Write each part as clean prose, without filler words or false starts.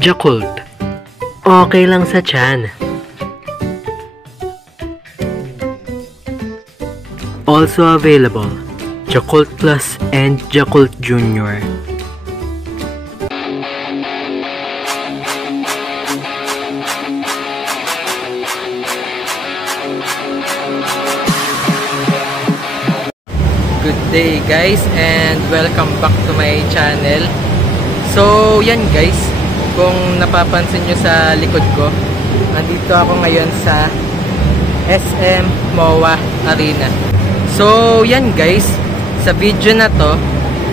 Yakult. Okay lang sa tiyan. Also available, Yakult Plus and Yakult Junior. Good day guys, and welcome back to my channel. So yan guys, kung napapansin nyo sa likod ko, andito ako ngayon sa SM MOA Arena. So yan guys, sa video na to,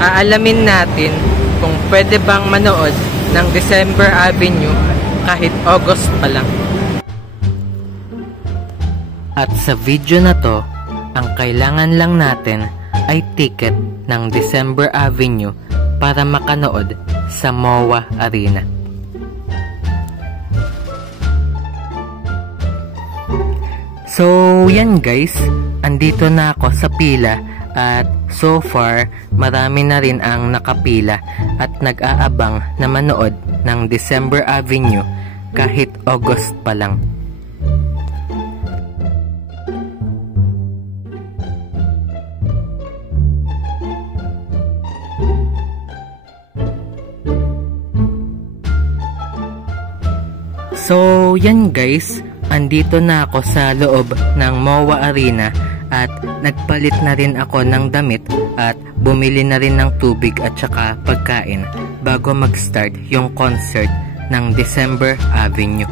aalamin natin kung pwede bang manood ng December Avenue kahit August pa lang. At sa video na to, ang kailangan lang natin ay ticket ng December Avenue para makanood sa MOA Arena. So yan guys, andito na ako sa pila at so far marami na rin ang nakapila at nag-aabang na manood ng December Avenue kahit August pa lang. So yan guys, andito na ako sa loob ng MOA Arena at nagpalit na rin ako ng damit at bumili na rin ng tubig at saka pagkain bago mag-start yung concert ng December Avenue.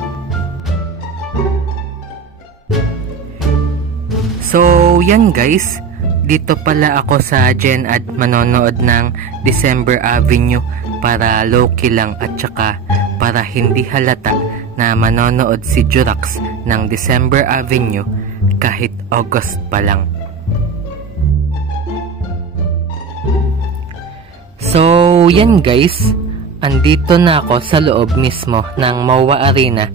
So yan guys, dito pala ako sa GenAd manonood ng December Avenue para low-key lang at saka para hindi halata na manonood si Jurax ng December Avenue kahit August pa lang. So yan guys, andito na ako sa loob mismo ng MOA Arena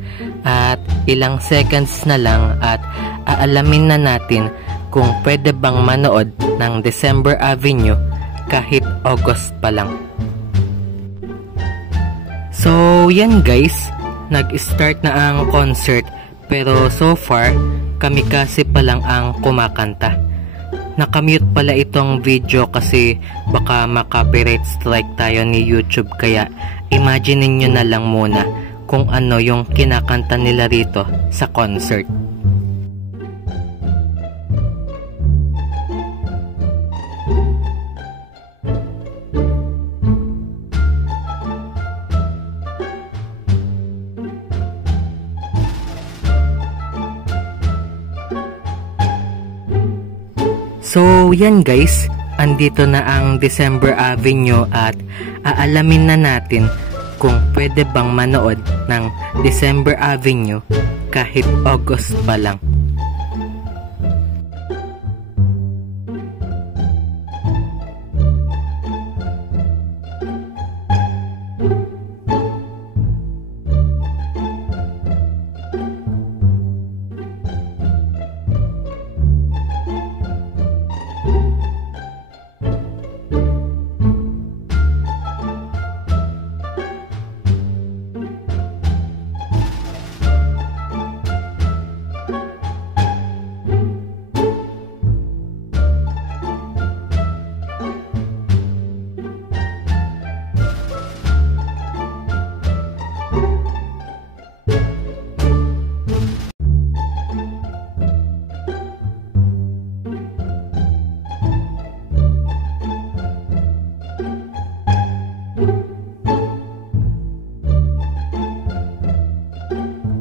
at ilang seconds na lang at aalamin na natin kung pwede bang manood ng December Avenue kahit August pa lang. So yan guys, nag-start na ang concert pero so far kami kasi pa lang ang kumakanta. Nakamute pala itong video kasi baka maka-copyright strike tayo ni YouTube, kaya imagine nyo na lang muna kung ano yung kinakanta nila rito sa concert. So yan guys, andito na ang December Avenue at aalamin na natin kung pwede bang manood ng December Avenue kahit August pa lang.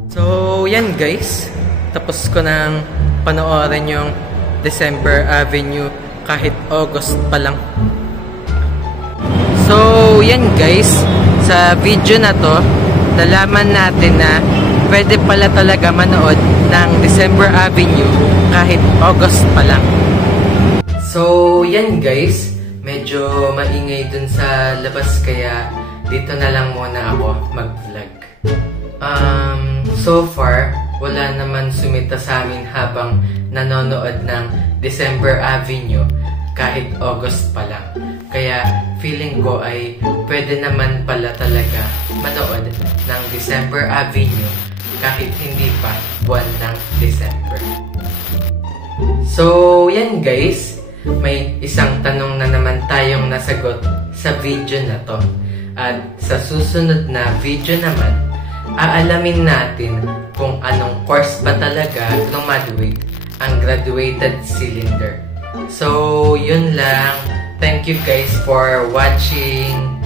So yan guys, tapos ko nang panoorin yung December Avenue kahit August pa lang. So yan guys, sa video na to nalaman natin na pwede pala talaga manood ng December Avenue kahit August pa lang. So yan guys, medyo maingay dun sa labas kaya dito na lang muna ako mag-vlog. So far, wala naman sumita sa amin habang nanonood ng December Avenue kahit August pa lang. Kaya feeling ko ay pwede naman pala talaga manood ng December Avenue kahit hindi pa buwan ng December. So, yan guys. May isang tanong na naman tayong nasagot sa video na to. At sa susunod na video naman, aalamin natin kung anong course pa talaga graduate ang graduated cylinder. So, yun lang. Thank you guys for watching.